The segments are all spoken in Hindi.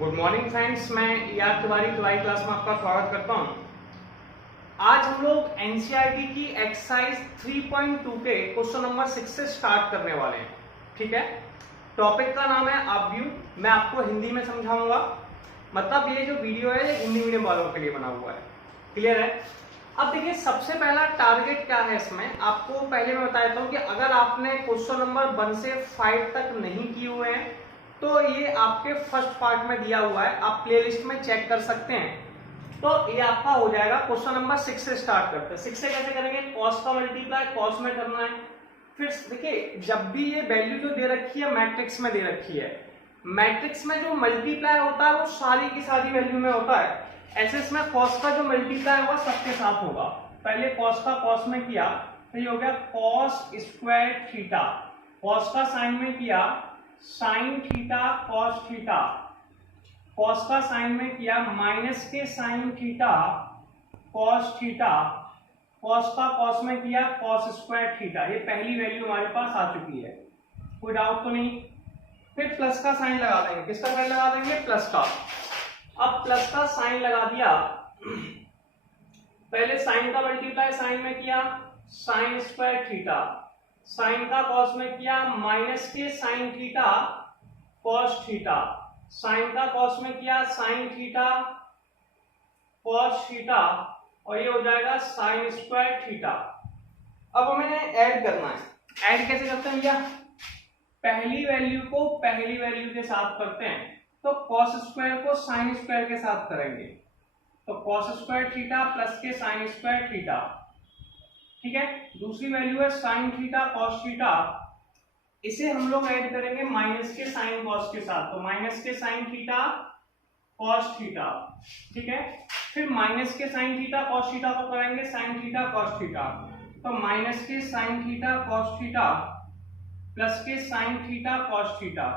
गुड मॉर्निंग फ्रेंड्स, मैं यार तिवारी क्लास में आपका स्वागत करता हूं। आज हम लोग एनसीईआरटी की एक्सरसाइज 3.2 के क्वेश्चन नंबर 6 से स्टार्ट करने वाले हैं। ठीक है, टॉपिक का नाम है अपव्यू। मैं आपको हिंदी में समझाऊंगा, मतलब ये जो वीडियो है ये हिंदी मीडियम वालों के लिए बना हुआ है। क्लियर है? अब देखिए, सबसे पहला टारगेट क्या है इसमें, आपको पहले मैं बता देता हूँ कि अगर आपने क्वेश्चन नंबर 1 से 5 तक नहीं किए हुए हैं तो ये आपके फर्स्ट पार्ट में दिया हुआ है, आप प्लेलिस्ट में चेक कर सकते हैं। तो ये आपका हो जाएगा। क्वेश्चन नंबर 6 से स्टार्ट करते हैं। 6 से कैसे करेंगे? कॉस का मल्टीप्लाई कॉस में करना है। फिर देखिए, जब भी ये वैल्यू जो दे रखी है मैट्रिक्स में दे रखी है, मैट्रिक्स में जो मल्टीप्लाई होता है वो सारी की सारी वैल्यू में होता है। ऐसे इसमें कॉस का जो मल्टीप्लाई होगा सबके साथ होगा। पहले कॉस का कॉस में किया तो ये हो गया कॉस स्क्वायर थीटा, कॉस का साइन में किया sign theta cos theta, cos का साइन में किया माइनस के sine theta cos theta, cos का कॉस में किया कॉस स्क्वायर थीटा। ये पहली वैल्यू हमारे पास आ चुकी है, कोई डाउट तो नहीं। फिर प्लस का साइन लगा देंगे। किसका साइन लगा देंगे? प्लस का। अब प्लस का साइन लगा दिया, पहले साइन का मल्टीप्लाई साइन में किया साइन स्क्वायर थीटा, साइन का कॉस में किया माइनस के sine theta cos theta, sine का कॉस में किया साइन थीटा कॉस थीटा, और ये हो जाएगा साइन स्क्वायर थीटा। अब हमें ऐड करना है। ऐड कैसे करते हैं भैया? पहली वैल्यू को पहली वैल्यू के साथ करते हैं, तो कॉस स्क्वायर को साइन स्क्वायर के साथ करेंगे, तो कॉस स्क्वायर थीटा प्लस के साइन स्क्वायर थीटा। ठीक है, दूसरी वैल्यू है साइन थीटा कॉस थीटा, इसे हम लोग ऐड करेंगे माइनस के साइन कॉस के साथ, तो माइनस के साइन थीटा कॉस थीटा। ठीक है, फिर माइनस के साइन थीटा कॉस थीटा को करेंगे साइन थीटा कॉस थीटा, तो माइनस के sine theta cos theta plus के sine theta cos theta.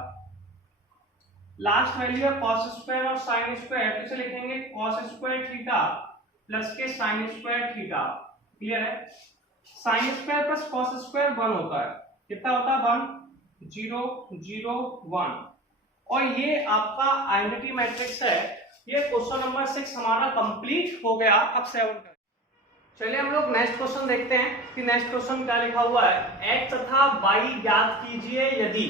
Last value है कॉस स्क्वायर और साइन स्क्वायर, तो इसे लिखेंगे कॉस स्क्वायर थीटा प्लस के साइन स्क्वायर थीटा। क्लियर है? Sine square plus cos square 1 होता है। कितना होता है? 1 0 0 1। और ये आपका आइडेंटिटी मैट्रिक्स है। ये क्वेश्चन नंबर 6 हमारा कंप्लीट हो गया। अब 7 का चलिए हम लोग नेक्स्ट क्वेश्चन देखते हैं कि नेक्स्ट क्वेश्चन क्या लिखा हुआ है। x तथा y ज्ञात कीजिए यदि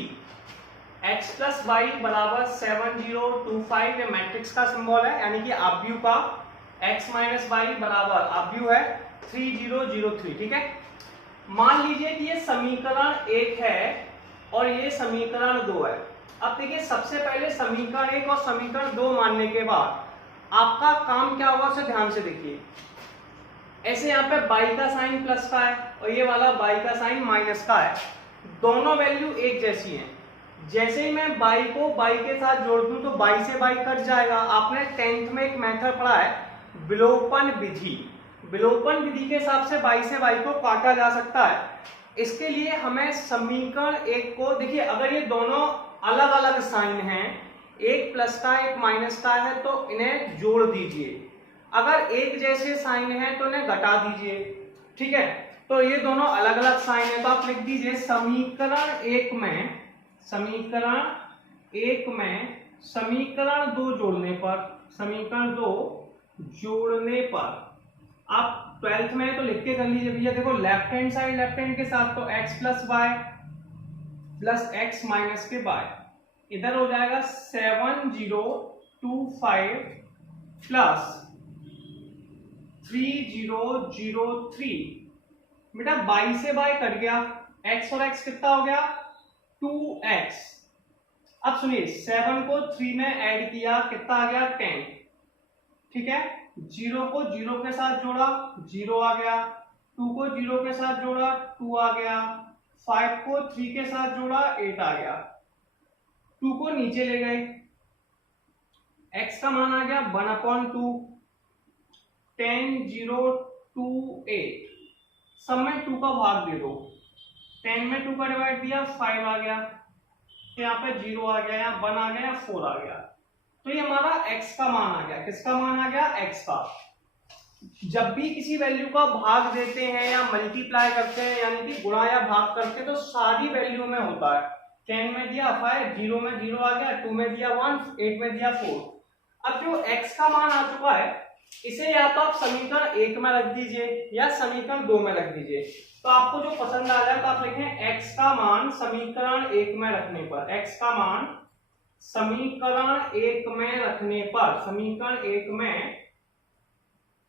x प्लस वाई बराबर 7025, ये मैट्रिक्स का सिंबल है, यानी कि अपव्यू का। x माइनस वाई बराबर अपव्यू है 3003। ठीक है, मान लीजिए कि ये समीकरण 1 है और ये समीकरण 2 है। अब देखिए, सबसे पहले समीकरण 1 और समीकरण 2 मानने के बाद आपका काम क्या होगा, उसे ध्यान से देखिए। ऐसे यहाँ पे y का साइन प्लस का है और ये वाला y का साइन माइनस का है, दोनों वैल्यू एक जैसी हैं। जैसे ही मैं y को y के साथ जोड़ दूं तो y से y कट जाएगा। आपने 10th में एक मेथड पढ़ा है विलोपन विधि। विलोपन विधि के हिसाब से y से y को काटा जा सकता है। इसके लिए हमें समीकरण 1 को देखिए, अगर ये दोनों अलग अलग साइन हैं, एक प्लस का एक माइनस का है, तो इन्हें जोड़ दीजिए। अगर एक जैसे साइन है तो इन्हें घटा दीजिए। ठीक है, तो ये दोनों अलग अलग साइन है, तो आप लिख दीजिए समीकरण 1 में समीकरण 2 जोड़ने पर, समीकरण 2 जोड़ने पर आप 12th में तो लिख के कर लीजिए भैया। देखो, left hand side left hand के साथ, तो x plus y plus x minus के वाई, इधर हो जाएगा 7025 प्लस 3003। बेटा y से y कट गया, x और x कितना हो गया? 2x। अब सुनिए, 7 को 3 में ऐड किया, कितना आ गया? 10। ठीक है, 0 को 0 के साथ जोड़ा 0 आ गया, 2 को 0 के साथ जोड़ा 2 आ गया, 5 को 3 के साथ जोड़ा 8 आ गया, 2 को नीचे ले गए, x का मान आ गया 1/2, 10 0 2 8। सब में 2 का भाग दे दो, 10 में 2 का डिवाइड दिया 5 आ गया, तो यहाँ पे 0 आ गया, यहाँ 1 आ गया, 4 आ गया। तो ये हमारा x का मान आ गया। किसका मान आ गया? x का। जब भी किसी वैल्यू का भाग देते हैं या मल्टीप्लाई करते हैं, यानी कि गुणा या भाग करते हैं, तो सारी वैल्यू में होता है। 10 में दिया 5, 0 में 0 आ गया, 2 में दिया 1, 8 में दिया 4। अब जो x का मान आ चुका है इसे या तो आप समीकरण 1 में रख दीजिए या समीकरण 2 में रख दीजिए। तो आपको जो पसंद आ जाए तो आप लिखें x का मान समीकरण 1 में रखने पर, x का मान समीकरण 1 में रखने पर, समीकरण 1 में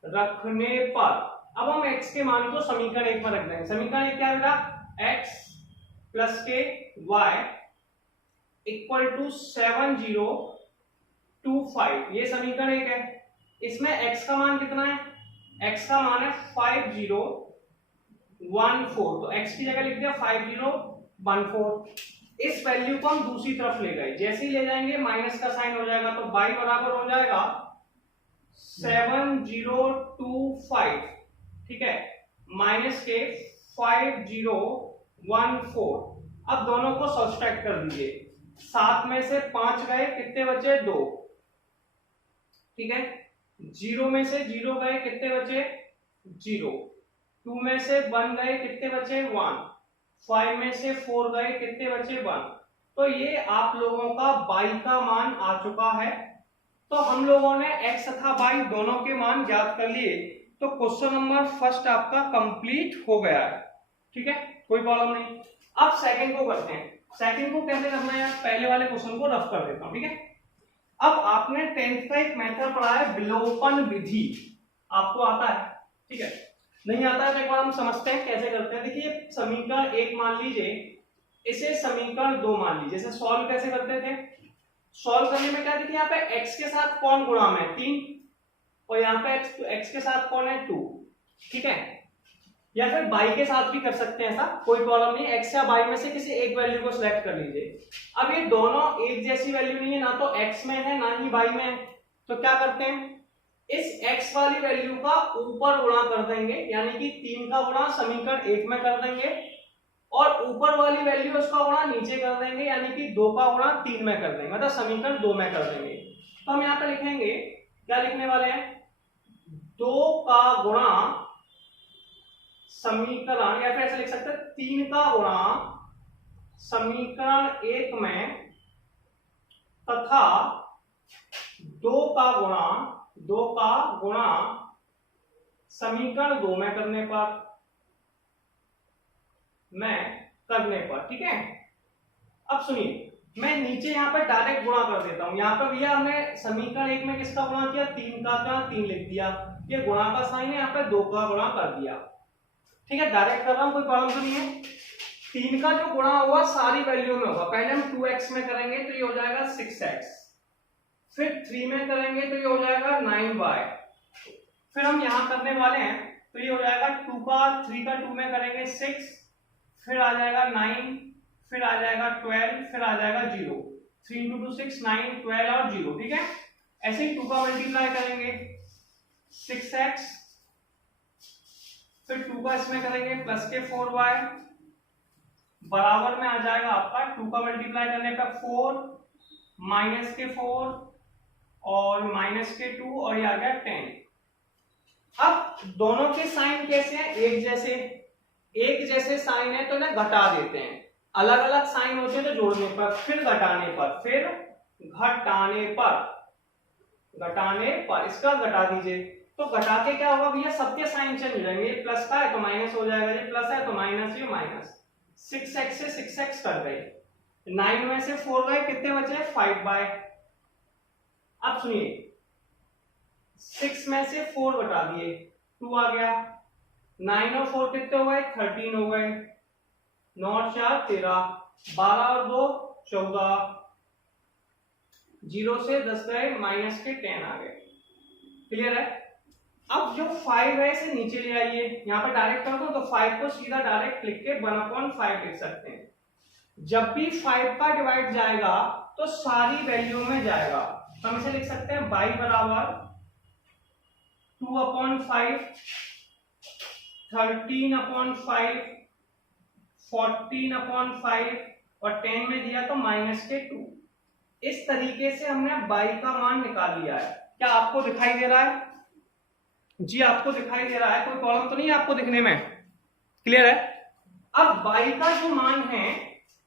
रखने पर। अब हम x के मान को समीकरण 1 में रख देंगे। समीकरण 1 क्या होगा, x प्लस के y इक्वल टू 7025, ये समीकरण 1 है। इसमें x का मान कितना है, x का मान है 5014, तो x की जगह लिख दिया 5014। इस वैल्यू को हम दूसरी तरफ ले गए, जैसे ही ले जाएंगे माइनस का साइन हो जाएगा, तो y बराबर हो जाएगा 7025, ठीक है, माइनस के 5014। अब दोनों को सब्ट्रैक्ट कर दीजिए, 7 में से 5 गए, कितने बचे, 2, ठीक है। 0 में से 0 गए, कितने बचे, 0। 2 में से 1 गए, कितने बचे, 1। 5 में से 4 गए, कितने बचे, 1। तो ये आप लोगों का y का मान आ चुका है। तो हम लोगों ने x तथा y दोनों के मान ज्ञात कर लिए। तो क्वेश्चन नंबर फर्स्ट आपका कंप्लीट हो गया है, ठीक है, कोई प्रॉब्लम नहीं। अब सेकंड को करते हैं। सेकंड को कैसे करना है, पहले वाले क्वेश्चन को रफ कर देता हूं, ठीक है। अब आपने 10th का एक मेथड पढ़ा है विलोपन विधि, आपको आता है, ठीक है। नहीं आता है तो एक बार हम समझते हैं कैसे करते हैं। देखिए समीकरण 1 मान लीजिए, इसे समीकरण 2 मान लीजिए। इसे सॉल्व कैसे करते थे, सॉल्व करने में क्या, देखिए यहाँ पे x के साथ कौन गुणा में 3 और यहाँ पे x के साथ कौन है 2, ठीक है। या फिर y के साथ भी कर सकते हैं, ऐसा कोई प्रॉब्लम नहीं, x या y में से किसी एक वैल्यू को सिलेक्ट कर लीजिए। अब ये दोनों एक जैसी वैल्यू नहीं है, ना तो x में है ना ही y में है, तो क्या करते हैं, इस x वाली वैल्यू का ऊपर गुणा कर देंगे, यानी कि 3 का गुणा समीकरण 1 में कर देंगे और ऊपर वाली वैल्यू उसका गुणा नीचे कर देंगे, यानी कि 2 का गुणा 3 में कर देंगे, मतलब समीकरण 2 में कर देंगे। तो हम यहाँ पे लिखेंगे, क्या लिखने वाले हैं, 2 का गुणा समीकरण, या फिर ऐसे लिख सकते हैं 3 का गुणा समीकरण 1 में तथा 2 का गुणा समीकरण 2 में करने पर, ठीक है। अब सुनिए, मैं नीचे यहाँ पे डायरेक्ट गुणा कर देता हूं। यहाँ पे भैया हमने समीकरण 1 में किसका गुणा किया, 3 का, क्या 3 लिख दिया, ये गुणा का साइन है, यहाँ पे 2 का गुणा कर दिया, ठीक है। डायरेक्ट कर रहा हूं, कोई प्रॉब्लम तो नहीं है। 3 का जो गुणा होगा सारी वैल्यू में होगा। पहले हम 2x में करेंगे तो ये हो जाएगा 6x, फिर 3 में करेंगे तो ये हो जाएगा 9y, फिर हम यहां करने वाले हैं तो ये हो जाएगा 3 का 2 में करेंगे 6, फिर आ जाएगा 9, फिर आ जाएगा 12, फिर आ जाएगा 0। 3 × 2 6, 9, 12 और 0, ठीक है। ऐसे ही 2 का मल्टीप्लाई करेंगे 6x, फिर 2 का इसमें करेंगे प्लस के 4y, बराबर में आ जाएगा आपका 2 का मल्टीप्लाई करने पर 4, माइनस के 4 और माइनस के 2 और ये आ गया 10। अब दोनों के साइन कैसे हैं, एक जैसे साइन है तो इन्हें घटा देते हैं। अलग अलग साइन होते हैं तो जोड़ने पर, फिर घटाने पर इसका घटा दीजिए। तो घटा के क्या होगा भैया, सबके साइन चेंज हो जाएंगे। ये प्लस का है तो माइनस हो जाएगा, ये प्लस है तो माइनस, ये माइनस। 6x से 6x कट गए, 9 में से 4 गए, कितने बचे, 5y। अब सुनिए, 6 में से 4 घटा दिए, 2 आ गया, 9 और 4 कितने हो गए, 13 हो गए, 9 और 4 13, 12 और 2 14, 0 से 10 गए, माइनस के 10 आ गए। क्लियर है। अब जो 5 है इसे नीचे ले आइए, यहाँ पर डायरेक्ट कर दो तो 5 को सीधा डायरेक्ट लिख के 1/5 लिख सकते हैं। जब भी 5 का डिवाइड जाएगा तो सारी वैल्यू में जाएगा, तो हम इसे लिख सकते हैं y बराबर 2/5, 13/5, 14/5 और 10 में दिया तो माइनस के 2। इस तरीके से हमने y का मान निकाल लिया है। क्या आपको दिखाई दे रहा है? जी आपको दिखाई दे रहा है, कोई प्रॉब्लम तो नहीं है आपको दिखने में? क्लियर है। अब y का जो मान है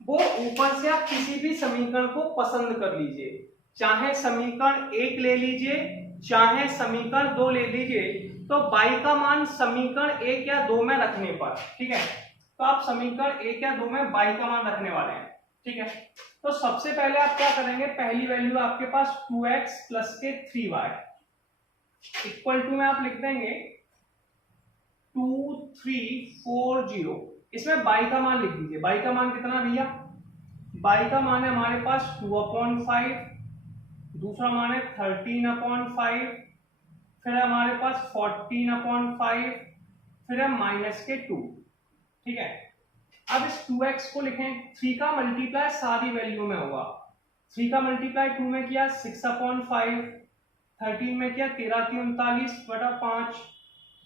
वो ऊपर से आप किसी भी समीकरण को पसंद कर लीजिए, चाहे समीकरण 1 ले लीजिए, चाहे समीकरण 2 ले लीजिए। तो y का मान समीकरण 1 या 2 में रखने पर, ठीक है, तो आप समीकरण 1 या 2 में y का मान रखने वाले हैं, ठीक है। तो सबसे पहले आप क्या करेंगे, पहली वैल्यू आपके पास 2x प्लस के 3y इक्वल टू में आप लिख देंगे 2340। इसमें y का मान लिख दीजिए। y का मान कितना भैया, y का मान है हमारे पास 2/5, दूसरा मान है 13/5, फिर है हमारे पास 14/5, फिर है माइनस के 2, ठीक है। अब इस 2x को लिखें, 3 का मल्टीप्लाई सारी वैल्यू में होगा। 3 का मल्टीप्लाई 2 में किया 6/5, 13 में किया 13/39/5,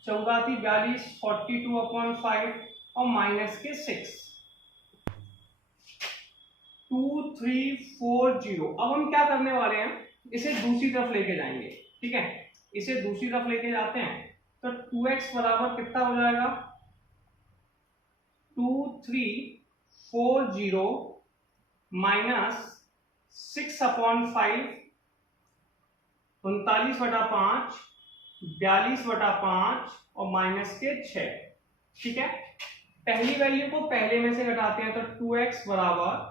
14/42, 42/5 और माइनस के 6, 2340। अब हम क्या करने वाले हैं, इसे दूसरी तरफ लेके जाएंगे, ठीक है। इसे दूसरी तरफ लेके जाते हैं तो 2x बराबर कितना हो जाएगा, 2340 माइनस 6/5, 39/5, 42/5 और माइनस के 6, ठीक है। पहली वैल्यू को पहले में से घटाते हैं तो 2x बराबर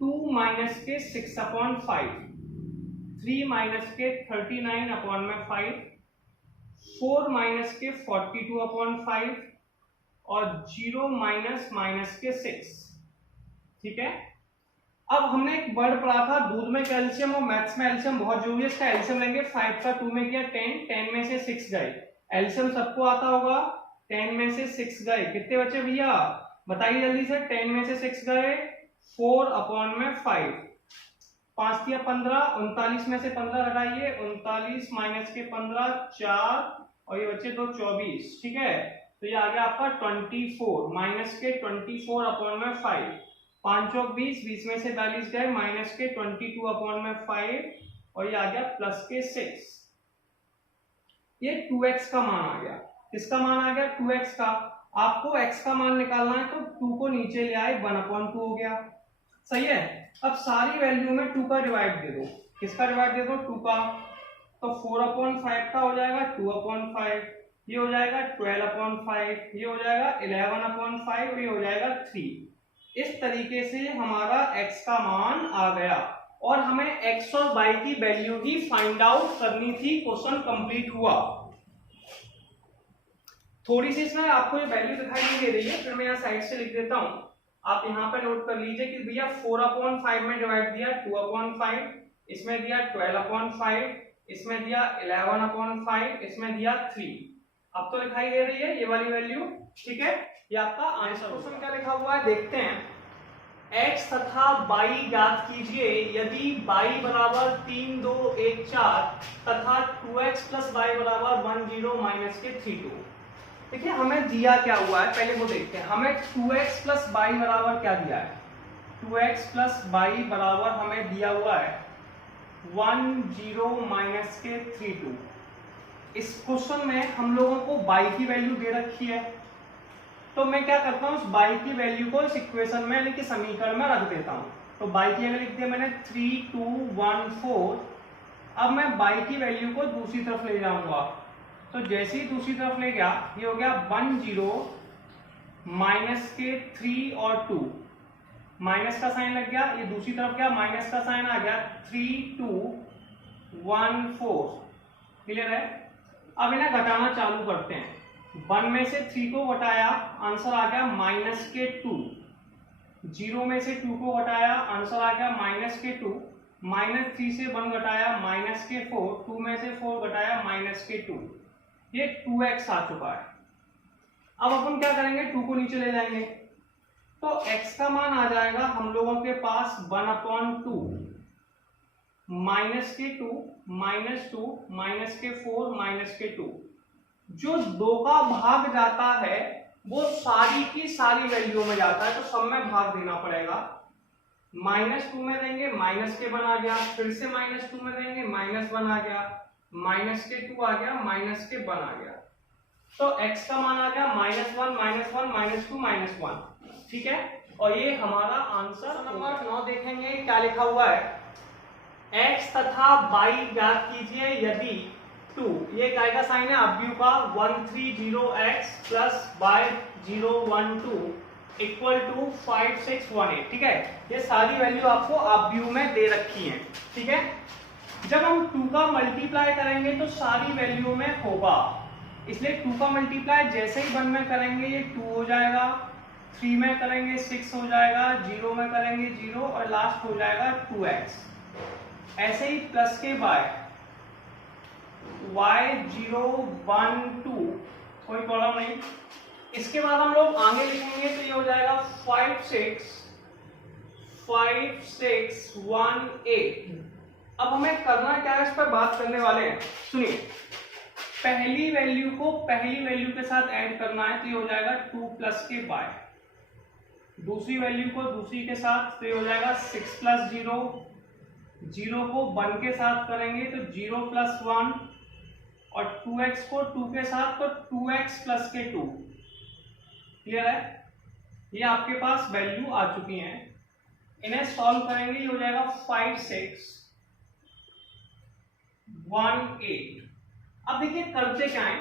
2 माइनस के 6/5, 3 माइनस के 39/5, 4 माइनस के 42/5 और 0 माइनस के 6, ठीक है। अब हमने एक वर्ड पढ़ा था दूध में कैल्शियम, और मैथ्स में एल्शियम बहुत जरूरी है। इसका एल्शियम लेंगे, 5 का 2 में किया 10, 10 में से 6 गए। एल्शियम सबको आता होगा, 10 में से 6 गए, कितने बचे भैया बताइए जल्दी से। 10 में से 6 गए 4/5, 5 दिया 15, 39 में से 15 घटाइए, 39 माइनस के 15 4 और ये बचे 2 24, ठीक है। तो ये आ गया आपका 24 माइनस के 24/5, 5 और 20, 20 में से 42 गए माइनस के 22/5 और ये आ गया प्लस के 6। ये 2x का मान आ गया। किसका मान आ गया, 2x का। आपको x का मान निकालना है तो 2 को नीचे ले आए, 1/2 हो गया, सही है। अब सारी वैल्यू में 2 का डिवाइड दे दो। किसका डिवाइड दे दो, 2 का। तो 4/5 का हो जाएगा 2/5, ये हो जाएगा 12/5, ये हो जाएगा 11/5 और ये हो जाएगा 3। इस तरीके से हमारा x का मान आ गया और हमें x और y की वैल्यू ही फाइंड आउट करनी थी। क्वेश्चन कंप्लीट हुआ। थोड़ी सी इसमें आपको ये वैल्यू दिखाई नहीं दे रही है, फिर मैं यहाँ साइड से लिख देता हूँ, आप यहाँ पे नोट कर लीजिए कि भैया 4/5 में डिवाइड दिया 2/5, इसमें दिया 12/5, इसमें दिया 11/5, इसमें दिया 3। अब तो दिखाई दे रही है ये वाली वैल्यू, ठीक है। ये आपका आंसर। क्वेश्चन क्या लिखा हुआ है देखते हैं। x तथा y ज्ञात कीजिए यदि y बराबर 3 2 1 4 तथा 2x प्लस y बराबर 1 0 माइनस के 3 2। देखिए हमें दिया क्या हुआ है, पहले वो देखते हैं। हमें 2x प्लस y बराबर क्या दिया है, 2x प्लस y बराबर हमें दिया हुआ है 1 0 माइनस के 3 2। इस क्वेश्चन में हम लोगों को y की वैल्यू दे रखी है, तो मैं क्या करता हूँ उस y की वैल्यू को इस इक्वेशन में यानी कि समीकरण में रख देता हूँ। तो y की जगह लिख दिया मैंने 3 2 1 4। अब मैं y की वैल्यू को दूसरी तरफ ले जाऊंगा, तो जैसे ही दूसरी तरफ ले गया ये हो गया 1 0 माइनस के 3 और 2, माइनस का साइन लग गया। ये दूसरी तरफ क्या माइनस का साइन आ गया 3 2 1 4। क्लियर है। अब इन्हें घटाना चालू करते हैं। 1 में से 3 को घटाया, आंसर आ गया माइनस के 2। 0 में से 2 को घटाया, आंसर आ गया माइनस के 2। माइनस 3 से 1 घटाया माइनस के 4, 2 में से 4 घटाया माइनस के 2। ये 2x आ चुका है। अब अपन क्या करेंगे, 2 को नीचे ले जाएंगे तो x का मान आ जाएगा हम लोगों के पास 1/2 माइनस के 2 माइनस 2 माइनस के 4 माइनस के 2। जो 2 का भाग जाता है वो सारी की सारी वैल्यू में जाता है, तो सब में भाग देना पड़ेगा। -2 में देंगे माइनस के 1 आ गया, फिर से -2 में देंगे -1 आ गया, माइनस के 2 आ गया, माइनस के 1 आ गया। तो x का मान आ गया -1 -1 -2 -1, ठीक है। और ये हमारा आंसर नंबर 9 देखेंगे क्या लिखा हुआ है। x तथा y ज्ञात कीजिए यदि 2, ये काय का साइन है अपव्यू का, 130x plus y 012 equal to 5618। ठीक है, ये सारी वैल्यू आपको अपव्यू में दे रखी है। ठीक है, जब हम 2 का मल्टीप्लाई करेंगे तो सारी वैल्यू में होगा, इसलिए 2 का मल्टीप्लाई जैसे ही 1 में करेंगे ये 2 हो जाएगा, 3 में करेंगे 6 हो जाएगा, 0 में करेंगे 0 और लास्ट हो जाएगा 2x। ऐसे ही प्लस के बाद y012 कोई प्रॉब्लम नहीं। इसके बाद हम लोग आगे लिखेंगे तो ये हो जाएगा 5618। अब हमें करना क्या है, इस पर बात करने वाले हैं। सुनिए, पहली वैल्यू को पहली वैल्यू के साथ ऐड करना है तो ये हो जाएगा 2 प्लस के बाय, दूसरी वैल्यू को दूसरी के साथ तो ये हो जाएगा 6 प्लस 0, 0 को 1 के साथ करेंगे तो 0 प्लस 1 और 2x को 2 के साथ तो 2x प्लस के 2। क्लियर है, ये आपके पास वैल्यू आ चुकी हैं, इन्हें सॉल्व करेंगे, ये हो जाएगा 5618। अब देखिए करते क्या है,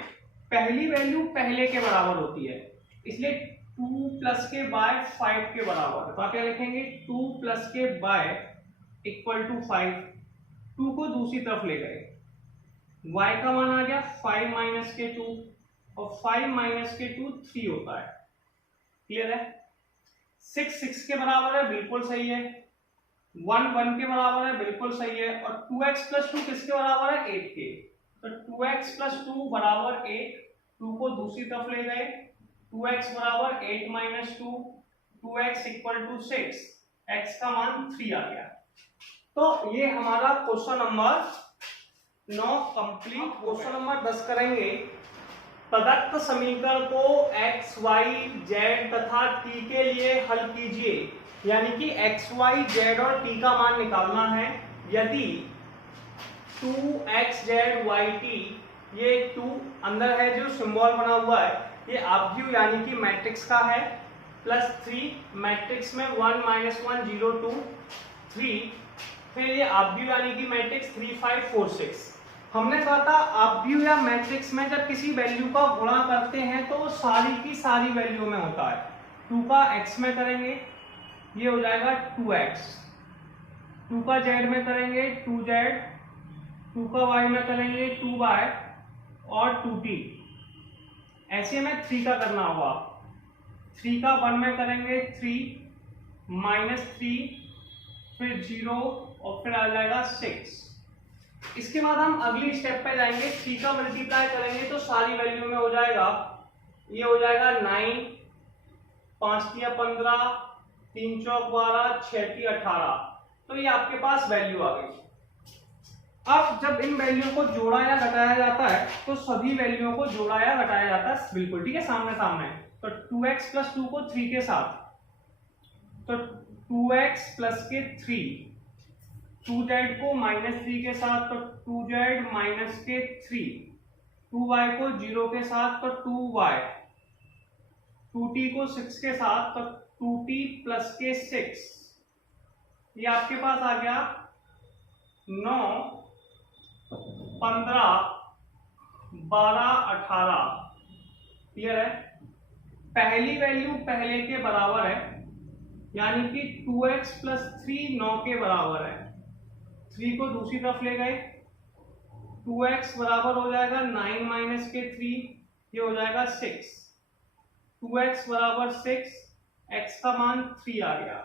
पहली वैल्यू पहले के बराबर होती है, इसलिए 2 प्लस के बाय 5 के बराबर है, तो आप क्या लिखेंगे 2 प्लस के बाय इक्वल टू 5, 2 को दूसरी तरफ ले गए, y का मान आ गया 5 माइनस के 2 और 5 माइनस के 2 3 होता है। क्लियर है, 6 6 के बराबर है, बिल्कुल सही है, 1 1 के बराबर है, बिल्कुल सही है, और 2x प्लस 2 किसके बराबर है 8 के, तो 2x प्लस 2 बराबर 8, 2 को दूसरी तरफ ले गए, 2x बराबर 8 minus 2, 2x equal to 6, x का मान 3 आ गया। तो ये हमारा question number 9 complete. Question number 10 करेंगे, प्रदत्त समीकरण को x, y, z तथा t के लिए हल कीजिए, यानी कि x, y, z और t का मान निकालना है। यदि 2x, z, y, t, ये 2 अंदर है जो सिंबल बना हुआ है, ये अपव्यू यानी कि मैट्रिक्स का है, प्लस 3 मैट्रिक्स में 1 माइनस 1 0 2 3, फिर ये अपव्यू यानी कि मैट्रिक्स 3 5 4 6। हमने कहा था अपव्यू या मैट्रिक्स में जब किसी वैल्यू का गुणा करते हैं तो वो सारी की सारी वैल्यू में होता है। 2 का x में करेंगे ये हो जाएगा 2x, 2 का z में करेंगे 2z, 2 का y में करेंगे 2y और 2t। ऐसे में 3 का करना होगा, 3 का 1 में करेंगे 3 माइनस 3 फिर 0 और फिर आ जाएगा 6। इसके बाद हम अगली स्टेप पे जाएंगे, 3 का मल्टीप्लाई करेंगे तो सारी वैल्यू में हो जाएगा, ये हो जाएगा 9, 5 तिया 15, 3 चौक 12, 6 तिया 18, तो ये आपके पास वैल्यू आ गई। अब जब इन वैल्यू को जोड़ा या घटाया जाता है तो सभी वैल्यूओं को जोड़ा या घटाया जाता है बिल्कुल, ठीक है, सामने सामने। तो 2x प्लस 2 को 3 के साथ, तो 2x प्लस के 3, 2z को माइनस 3 के साथ तो 2z माइनस के 3, 2y को 0 के साथ तो 2y, 2t को 6 के साथ तो 2t प्लस के 6, ये आपके पास आ गया 9 15 12 18। क्लियर है, पहली वैल्यू पहले के बराबर है, यानी कि 2x प्लस 3 9 के बराबर है, 3 को दूसरी तरफ ले गए, 2x बराबर हो जाएगा 9 माइनस के 3, ये हो जाएगा 6, 2x बराबर 6, x का मान 3 आ गया।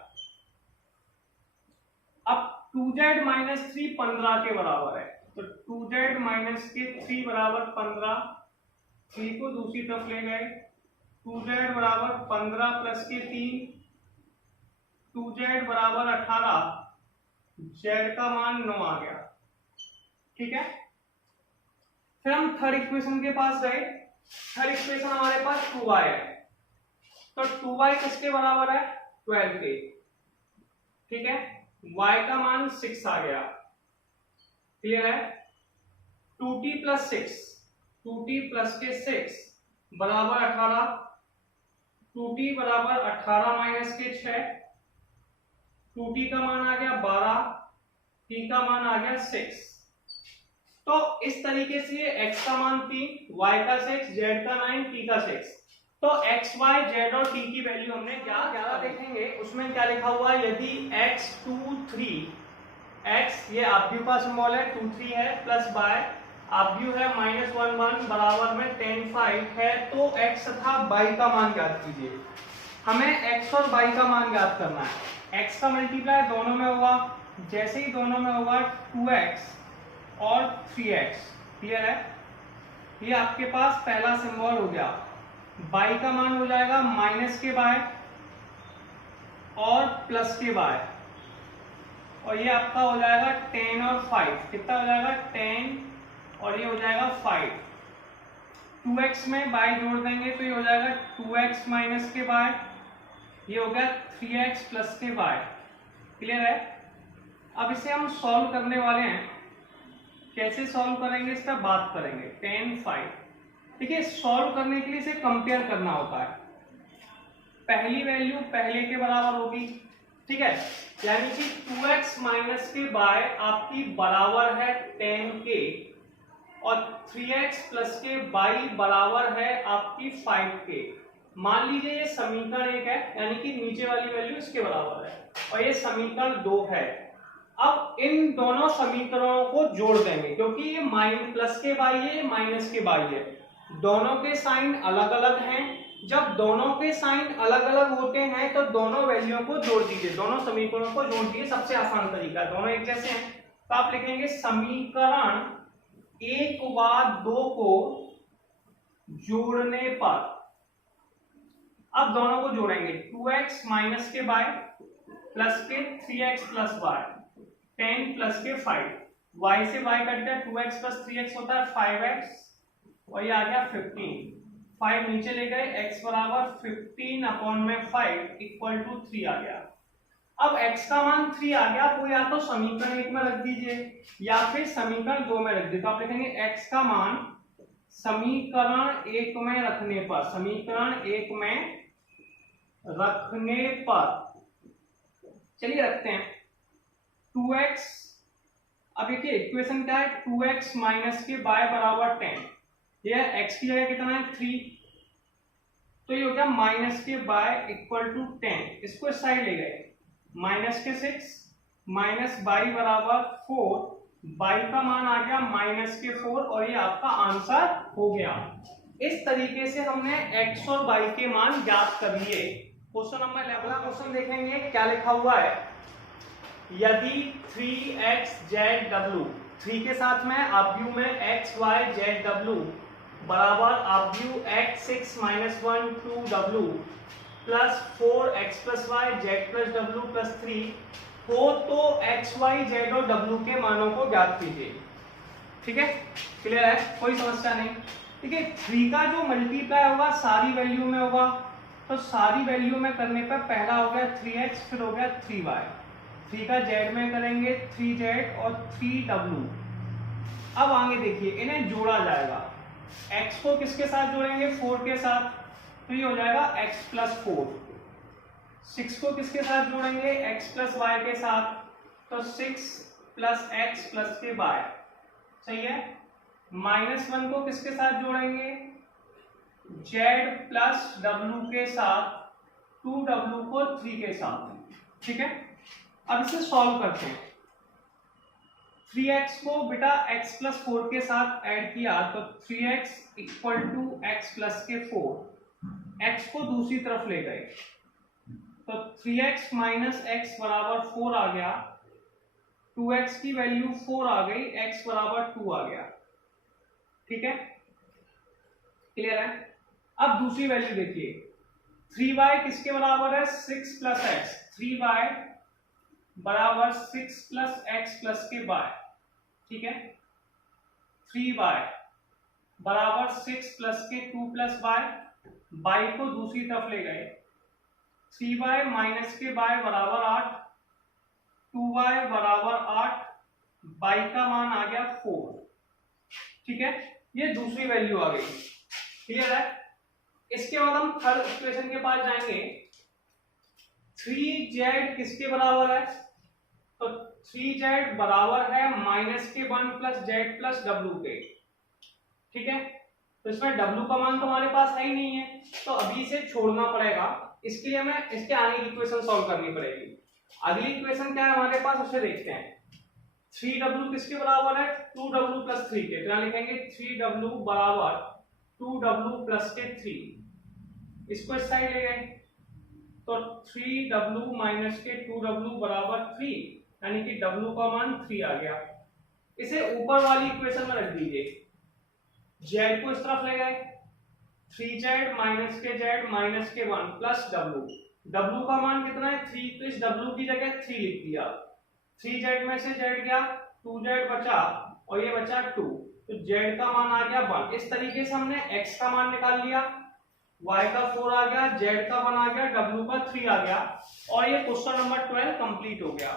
अब 2z माइनस 3 15 के बराबर है, तो 2z माइनस के 3 बराबर 15, 3 को दूसरी तरफ ले गए, 2z बराबर 15 प्लस के 3, 2z बराबर 18, z का मान 9 आ गया। ठीक है, फिर हम थर्ड इक्वेशन के पास गए, थर्ड इक्वेशन हमारे पास 2y है, तो 2y किसके बराबर है 12 के। ठीक है, y का मान 6 आ गया। क्लियर है, 2t प्लस 6, 2t प्लस के 6 बराबर 18, 2t बराबर 18 माइनस के 6, 2t का मान आ गया 12, t का मान आ गया 6। तो इस तरीके से ये x का मान 3, y का 6, z का 9, t का 6। तो x, y, z और t की वैल्यू हमने क्या देखेंगे उसमें क्या लिखा हुआ है। यदि x 2 3 x ये आव्यूह का सिंबल है 2 3 है प्लस y आव्यूह है -1 1 बराबर में 10 5 है, तो x तथा y का मान ज्ञात कीजिए। हमें x और y का मान ज्ञात करना है। x का मल्टीप्लाई दोनों में होगा, जैसे ही दोनों में होगा 2x और 3x। क्लियर है, ये आपके पास पहला सिंबल हो गया। y का मान हो जाएगा माइनस के y और प्लस के y, और ये आपका हो जाएगा 10 और 5। कितना हो जाएगा 10 और ये हो जाएगा 5। 2x में y जोड़ देंगे तो ये हो जाएगा 2x माइनस के y, ये हो गया 3x प्लस के y। क्लियर है। अब इसे हम सॉल्व करने वाले हैं। कैसे सॉल्व करेंगे इस पर बात करेंगे। 10 5 देखिए, सॉल्व करने के लिए इसे कंपेयर करना होता है। पहली वैल्यू पहले के बराबर होगी, ठीक है, यानी कि 2x माइनस के y आपकी बराबर है 10 के, और 3x प्लस के y बराबर है आपकी 5 के। मान लीजिए ये समीकरण 1 है, यानी कि नीचे वाली वैल्यू इसके बराबर है, और ये समीकरण 2 है। अब इन दोनों समीकरणों को जोड़ देंगे, क्योंकि ये माइनस प्लस के y है, ये माइनस के y है। दोनों के साइन अलग अलग हैं। जब दोनों के साइन अलग अलग होते हैं तो दोनों वैल्यूओं को जोड़ दीजिए, दोनों समीकरणों को जोड़ दीजिए। सबसे आसान तरीका है, दोनों एक जैसे हैं तो आप लिखेंगे समीकरण 1 व 2 को जोड़ने पर। अब दोनों को जोड़ेंगे, 2x माइनस के y प्लस के 3x प्लस y, 10 प्लस के 5, y से y कटता है, 2x प्लस 3x होता है 5x, और ये आ गया 15। 5 नीचे ले गए, x बराबर 15 अपॉन में 5 इक्वल टू 3 आ गया। अब x का मान 3 आ गया, तो या तो समीकरण 1 में रख दीजिए या फिर समीकरण 2 में रख दीजिए। तो आप लिखेंगे x का मान समीकरण 1 में रखने पर, समीकरण 1 में रखने पर, चलिए रखते हैं 2x। अब देखिए इक्वेशन क्या है, 2x माइनस के y बराबर 10, ये x की जगह कितना है 3, तो ये हो गया माइनस के y इक्वल टू 10। इसको इस साइड ले गए, माइनस के 6 माइनस y बराबर 4, y का मान आ गया माइनस के 4, और ये आपका आंसर हो गया। इस तरीके से हमने x और y के मान ज्ञात कर लिए। क्वेश्चन नंबर 11 क्वेश्चन देखेंगे, क्या लिखा हुआ है। यदि 3xzw, 3 के साथ में आव्यूह में xyzw बराबर आव्यूह x6 minus 1 2w plus 4x plus y z plus w plus 3 हो, तो x y z और w के मानों को ज्ञात कीजिए। ठीक है, क्लियर है, कोई समस्या नहीं। ठीक है, 3 का जो मल्टीप्लाई होगा सारी वैल्यू में होगा, तो सारी वैल्यू में करने पर पहला हो गया 3x, फिर हो गया 3y, 3 का z में करेंगे 3z और 3w। अब आगे देखिए, इन्हें जोड़ा जाएगा। x को किसके साथ जोड़ेंगे, 4 के साथ, तो ये हो जाएगा x प्लस 4। 6 को किसके साथ जोड़ेंगे, x प्लस y के साथ, तो 6 प्लस x प्लस के y, सही है। -1 को किसके साथ जोड़ेंगे, z प्लस w के साथ, 2w को 3 के साथ। ठीक है, अब इसे सॉल्व करते हैं। 3x को बेटा x प्लस 4 के साथ ऐड किया, तो 3x equal to x plus के 4, x को दूसरी तरफ ले गए, तो 3x माइनस x बराबर 4 आ गया, 2x की वैल्यू 4 आ गई, x बराबर 2 आ गया। ठीक है, क्लियर है। अब दूसरी वैल्यू देखिए, 3y किसके बराबर है, 6 प्लस x, 3y बराबर 6 प्लस x प्लस के y। ठीक है, 3y बराबर 6 प्लस के 2 प्लस y को दूसरी तरफ ले गए, 3y माइनस के y बराबर 8, 2y बराबर 8, y का मान आ गया 4। ठीक है, ये दूसरी वैल्यू आ गई। क्लियर है। इसके बाद हम थर्ड इक्वेशन के पास जाएंगे। 3z किसके बराबर है? तो 3z बराबर है -1 प्लस जेड प्लस डब्ल्यू के। ठीक है, तो इसमें डब्ल्यू का मान तो हमारे पास है ही नहीं है, तो अभी इसे छोड़ना पड़ेगा। इसके लिए हमें इसके आगे की इक्वेशन सॉल्व करनी पड़ेगी। अगली इक्वेशन क्या है हमारे पास, उसे देखते हैं। 3w किसके बराबर है? 2w प्लस 3 के। तो यहाँ लिखेंगे 3w बराबर 2w प्लस के 3। इसको इस साइड ले गए तो 3w माइनस के 2w बराबर 3, यानी कि w का मान 3 आ गया। इसे ऊपर वाली इक्वेशन में रख दीजिए। z को इस तरफ ले गए, 3z माइनस के 1 प्लस w का मान कितना है? 3, तो इस w की जगह 3 लिख दिया। 3z में से z गया, 2z बचा और ये बचा 2, तो z का मान आ गया 1। इस तरीके से हमने x का मान निकाल लिया, y का 4 आ गया, z का 1 आ गया, w का 3 आ गया, और ये क्वेश्चन नंबर 12 कंप्लीट हो गया।